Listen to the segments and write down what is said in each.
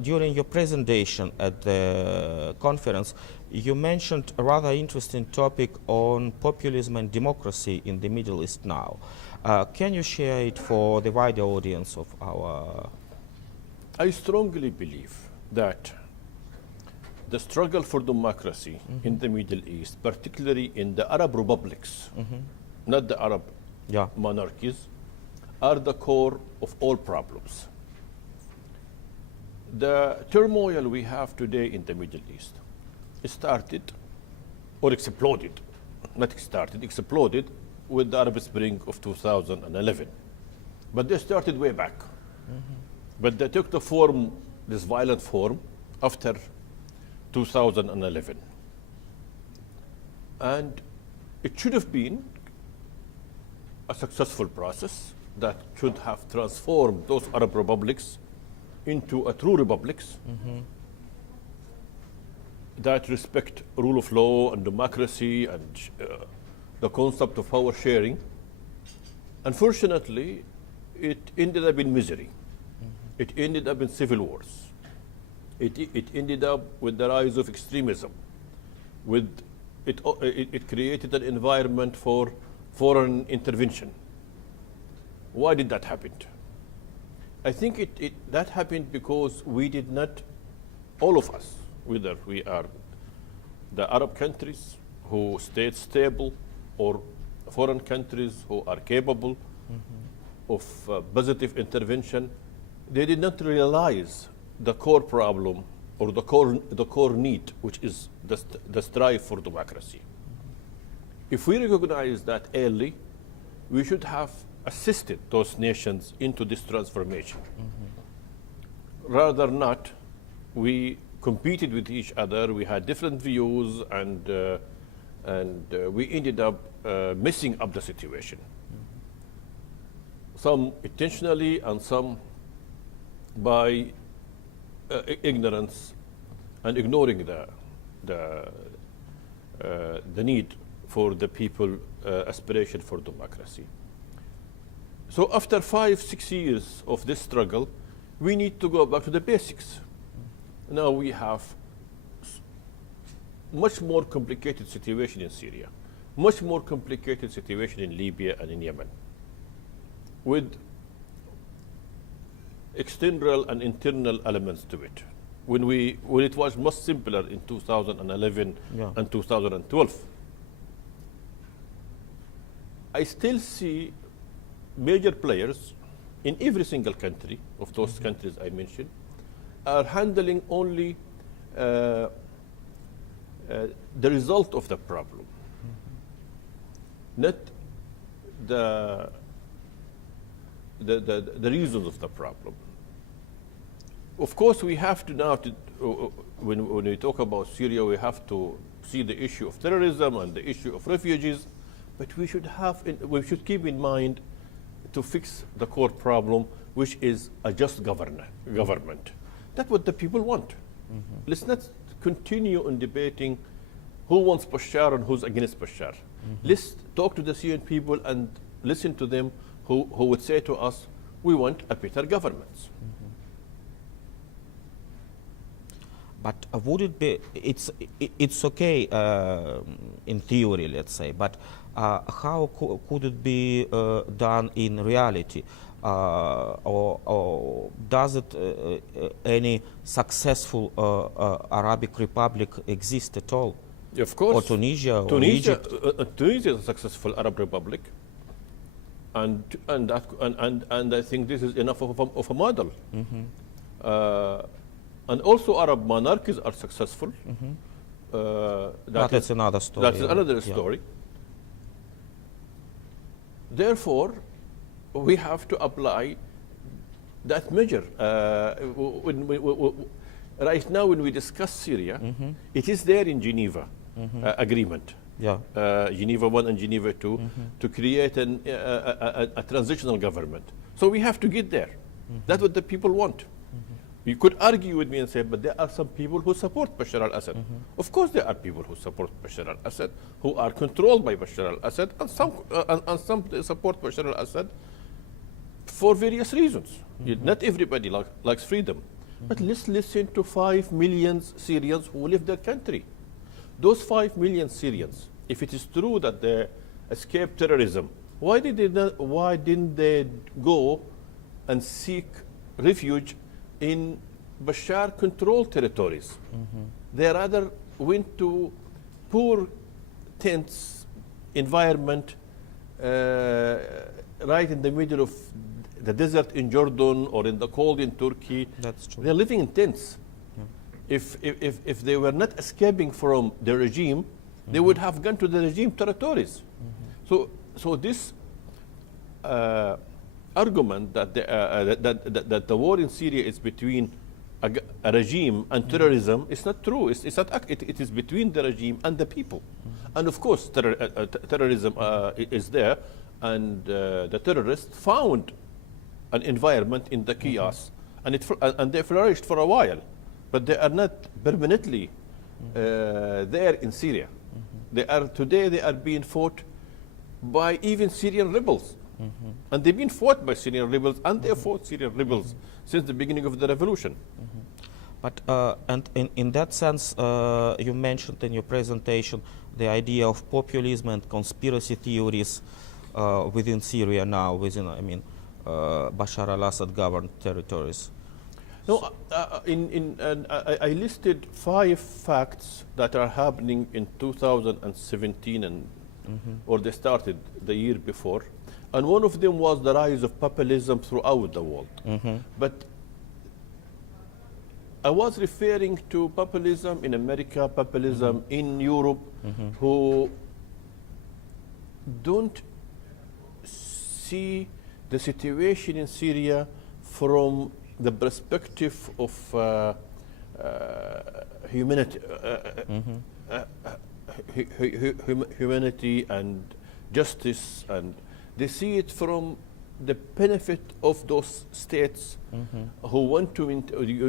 during your presentation at the conference, you mentioned a rather interesting topic on populism and democracy in the Middle East now. Can you share it for the wider audience of our... I strongly believe that the struggle for democracy in the Middle East, particularly in the Arab republics, not the Arab monarchies, are the core of all problems. The turmoil we have today in the Middle East started or exploded, not started, exploded with the Arab Spring of 2011. But they started way back. But they took the form, this violent form, after 2011. And it should have been a successful process that should have transformed those Arab republics into a true republics that respect rule of law and democracy and the concept of power sharing. Unfortunately, it ended up in misery. It ended up in civil wars. It ended up with the rise of extremism. It created an environment for foreign intervention. Why did that happen? I think that happened because we did not, all of us, whether we are the Arab countries who stayed stable or foreign countries who are capable of positive intervention, they did not realize the core problem or the core need, which is the strive for democracy. If we recognize that early, we should have assisted those nations into this transformation. Rather not, we competed with each other, we had different views, and we ended up messing up the situation. Some intentionally and some by ignorance and ignoring the need for the people aspiration for democracy. So after 5-6 years of this struggle, we need to go back to the basics. Now we have much more complicated situation in Syria, much more complicated situation in Libya and in Yemen, with external and internal elements to it. When it was much simpler in 2011 and 2012, I still see major players in every single country of those countries I mentioned are handling only the result of the problem, not the reasons of the problem. Of course, we have to now, when we talk about Syria, we have to see the issue of terrorism and the issue of refugees, but we should keep in mind to fix the core problem, which is a just government. That's what the people want. Let's not continue on debating who wants Bashar and who's against Bashar. Let's talk to the Syrian people and listen to them who would say to us, we want a better government. But would it be, it's okay in theory, let's say, but how could it be done in reality? Or does it any successful Arabic Republic exist at all? Of course. Or Tunisia or Egypt? Tunisia is a successful Arab Republic. And I think this is enough of a model. And also Arab monarchies are successful. That's another story. That is another story. Therefore, we have to apply that measure. Right now, when we discuss Syria, it is there in Geneva agreement. Geneva 1 and Geneva 2 to create a transitional government. So we have to get there. That's what the people want. You could argue with me and say, but there are some people who support Bashar al-Assad. Of course there are people who support Bashar al-Assad, who are controlled by Bashar al-Assad, and some support Bashar al-Assad for various reasons. Not everybody likes freedom. But let's listen to 5 million Syrians who leave their country. Those 5 million Syrians, if it is true that they escaped terrorism, why didn't they go and seek refuge in Bashar-controlled territories? They rather went to poor tense environment right in the middle of the desert in Jordan or in the cold in Turkey. That's true. They're living in tents. If they were not escaping from the regime, they would have gone to the regime territories. So this argument that the war in Syria is between a regime and terrorism is not true. It is between the regime and the people. And of course, terrorism is there, and the terrorists found an environment in the chaos, and they flourished for a while, but they are not permanently there in Syria. Today they are being fought by even Syrian rebels, and they've been fought by Syrian rebels, and they fought Syrian rebels since the beginning of the revolution. But and in that sense, you mentioned in your presentation the idea of populism and conspiracy theories within Syria now, within Bashar al-Assad governed territories. No, I listed 5 facts that are happening in 2017, or they started the year before, and one of them was the rise of populism throughout the world. But I was referring to populism in America, populism in Europe, who don't see the situation in Syria from the perspective of humanity, humanity and justice, and they see it from the benefit of those states who want to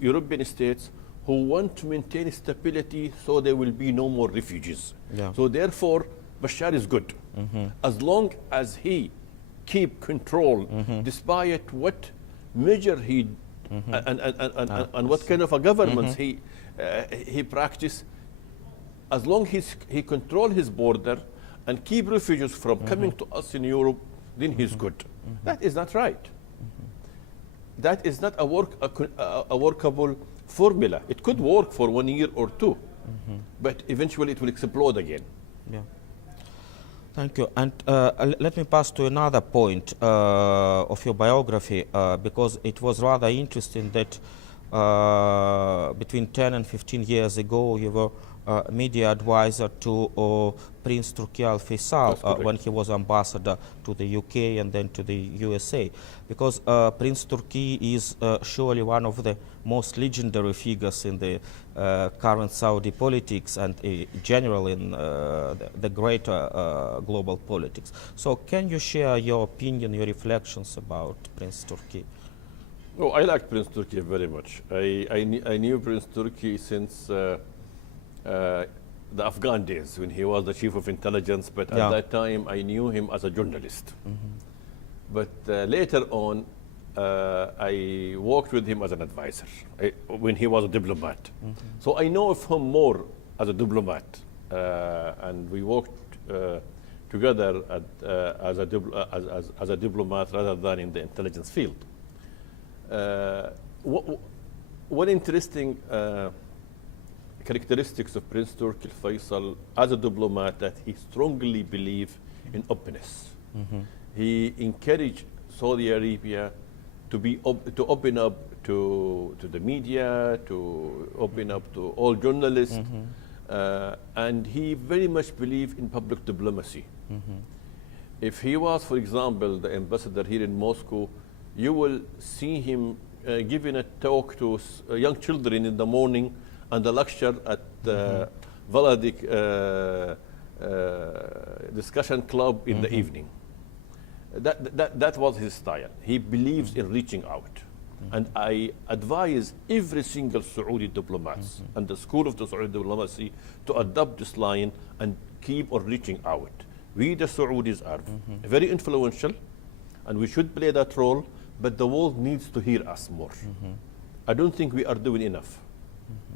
European states who want to maintain stability, so there will be no more refugees. So therefore, Bashar is good as long as he keep control, despite what measure he and what kind of a government he practice. As long as he control his border and keep refugees from coming to us in Europe, then he's good. That is not right. That is not a workable formula. It could work for 1 year or 2, but eventually it will explode again. Yeah. Thank you. And let me pass to another point of your biography, because it was rather interesting that between 10 and 15 years ago, you were media advisor to Prince Turki Al Faisal when he was ambassador to the UK and then to the USA, because Prince Turki is surely one of the most legendary figures in the current Saudi politics and generally in the greater global politics. So can you share your opinion, your reflections about Prince Turki? Oh, I like Prince Turki very much. I knew Prince Turki since the Afghan days when he was the chief of intelligence, but at that time I knew him as a journalist. But later on, I worked with him as an advisor when he was a diplomat. So I know of him more as a diplomat, and we worked together as a diplomat rather than in the intelligence field. One interesting characteristics of Prince Turki Al Faisal as a diplomat, that he strongly believed in openness. He encouraged Saudi Arabia to open up to the media, to open up to all journalists, and he very much believed in public diplomacy. If he was, for example, the ambassador here in Moscow, you will see him giving a talk to young children in the morning and a lecture at the Valadik discussion club in the evening. That was his style. He believes in reaching out. And I advise every single Saudi diplomats and the school of the Saudi diplomacy to adopt this line and keep on reaching out. We, the Saudis, are very influential, and we should play that role, but the world needs to hear us more. I don't think we are doing enough.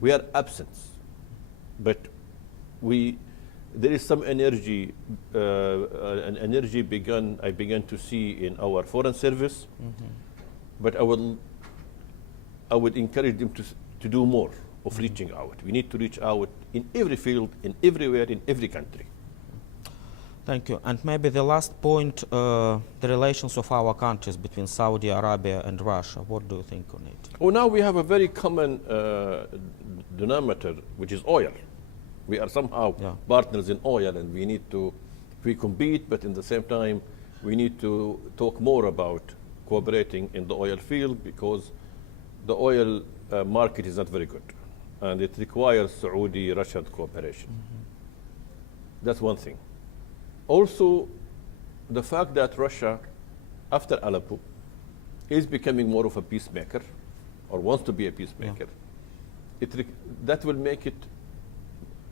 We are absent, but there is some energy, an energy I began to see in our foreign service, but I would encourage them to do more of reaching out. We need to reach out in every field, in everywhere, in every country. Thank you. And maybe the last point, the relations of our countries between Saudi Arabia and Russia. What do you think on it? Well, now we have a very common denominator, which is oil. We are somehow partners in oil, and we compete, but in the same time, we need to talk more about cooperating in the oil field, because the oil market is not very good, and it requires Saudi-Russian cooperation. That's one thing. Also, the fact that Russia, after Aleppo, is becoming more of a peacemaker, or wants to be a peacemaker, that will make it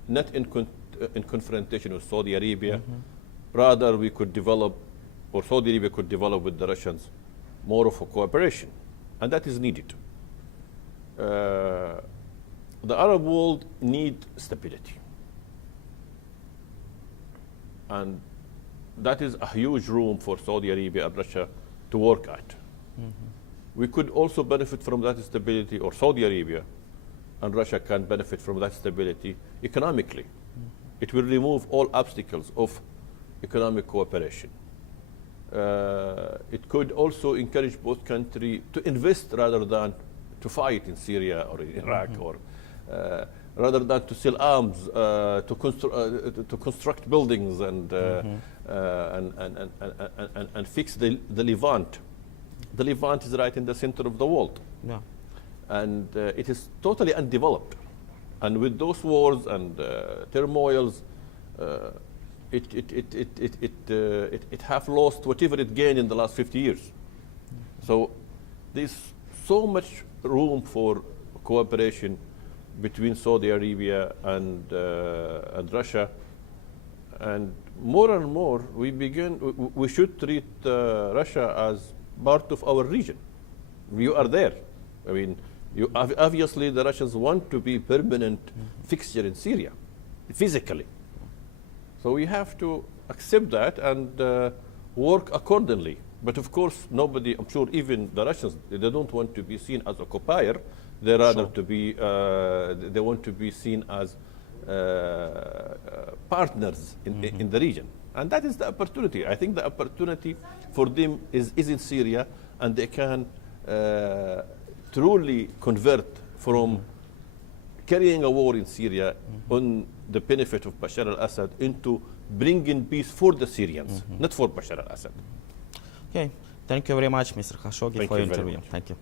not in confrontation with Saudi Arabia. Rather, we could develop, or Saudi Arabia could develop with the Russians, more of a cooperation, and that is needed. The Arab world needs stability. And that is a huge room for Saudi Arabia and Russia to work at. We could also benefit from that stability, or Saudi Arabia and Russia can benefit from that stability economically. It will remove all obstacles of economic cooperation. It could also encourage both countries to invest rather than to fight in Syria or in Iraq, or rather than to sell arms, to construct buildings and fix the Levant. The Levant is right in the center of the world, and it is totally undeveloped. And with those wars and turmoils, it have lost whatever it gained in the last 50 years. So there's so much room for cooperation between Saudi Arabia and Russia, and more we should treat Russia as part of our region. You are there. I mean, obviously the Russians want to be permanent fixture in Syria, physically. So we have to accept that and work accordingly. But of course, nobody, I'm sure even the Russians, they don't want to be seen as occupier. They rather to be, they want to be seen as partners in the region. And that is the opportunity. I think the opportunity for them is in Syria, and they can truly convert from carrying a war in Syria on the benefit of Bashar al-Assad into bringing peace for the Syrians, not for Bashar al-Assad. Okay. Thank you very much, Mr. Khashoggi, for your interview. Thank you.